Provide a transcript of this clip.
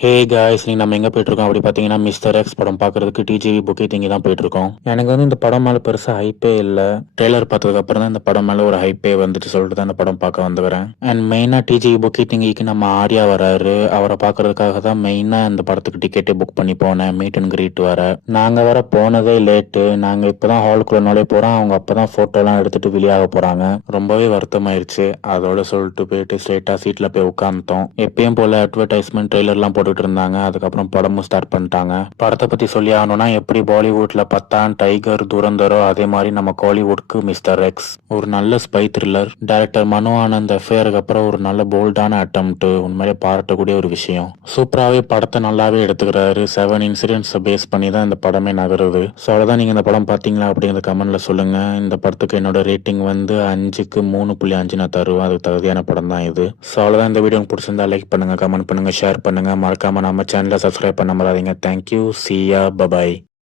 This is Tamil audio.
ஹே காய்ஸ், நீ நம்ம எங்க போயிட்டு இருக்கோம் அப்படி பாத்தீங்கன்னா மிஸ்டர் எக்ஸ் படம் பாக்குறதுக்கு டிஜிவி புக்கே திங்கி தான் போயிட்டு இருக்கோம். எனக்கு இந்த படம் மேல பெருசா ஹைப்பே இல்ல. ட்ரெய்லர் பார்த்ததுக்கு அப்புறம் தான் இந்த படம் மேல ஒரு ஹைப்பே வந்துட்டு சொல்லிட்டு தான் இந்த படம் பார்க்க வந்துக்கிறேன். அண்ட் மெயினா டிஜிவி புக்கே திங்கிக்கு நம்ம ஆர்யா வராரு. அவரை பாக்குறதுக்காக தான் மெயினா இந்த படத்துக்கு டிக்கெட்டே புக் பண்ணி போனேன். மீட் அண்ட் கிரீட் வர நாங்க வர போனதே லேட்டு. நாங்க இப்பதான் ஹாலுக்குள்ள நுழைய போறோம். அவங்க அப்பதான் போட்டோ எல்லாம் எடுத்துட்டு வெளியாக போறாங்க. ரொம்பவே வருத்தமாயிருச்சு. அதோட சொல்லிட்டு போயிட்டு ஸ்ட்ரெயிட்டா சீட்ல போய் உட்கார்ந்தோம். எப்பயும் போல அட்வர்டைஸ்மெண்ட் ட்ரெய்லர் எல்லாம் போட்டுட்டு இருந்தாங்க. அதுக்கப்புறம் படமும் ஸ்டார்ட் பண்ணிட்டாங்க. படத்தை பத்தி சொல்லி ஆகணும்னா எப்படி பாலிவுட்ல பத்தான், டைகர், துரந்தரோ அதே மாதிரி நம்ம காலிவுட்க்கு மிஸ்டர் எக்ஸ் ஒரு நல்ல ஸ்பை த்ரில்லர். டைரக்டர் மனோ ஆனந்த் அஃபேருக்கு அப்புறம் ஒரு நல்ல போல்டான அட்டம்ப்ட். உண்மையிலே பாராட்டக்கூடிய ஒரு விஷயம். சூப்பராகவே படத்தை நல்லாவே எடுத்துக்கிறாரு. 7 இன்சிடென்ட்ஸ் பேஸ் பண்ணி தான் இந்த படமே நகருது. ஸோ அவ்வளோதான். நீங்க இந்த படம் பாத்தீங்களா அப்படிங்கிற கமெண்ட்ல சொல்லுங்க. இந்த படத்துக்கு என்னோட ரேட்டிங் 5க்கு 3.5 நான் தருவேன். அதுக்கு தகுதியான படம் தான் இது. ஸோ அவ்வளோதான். இந்த வீடியோ பிடிச்சிருந்தா லைக் பண்ணுங்க, கமெண்ட் பண்ணுங்க, ஷேர் பண்ணுங்க. மறக்காம நம்ம சேனலை சப்ஸ்கிரைப் பண்ண மறக்காதீங்க. Thank you. See ya. Bye bye.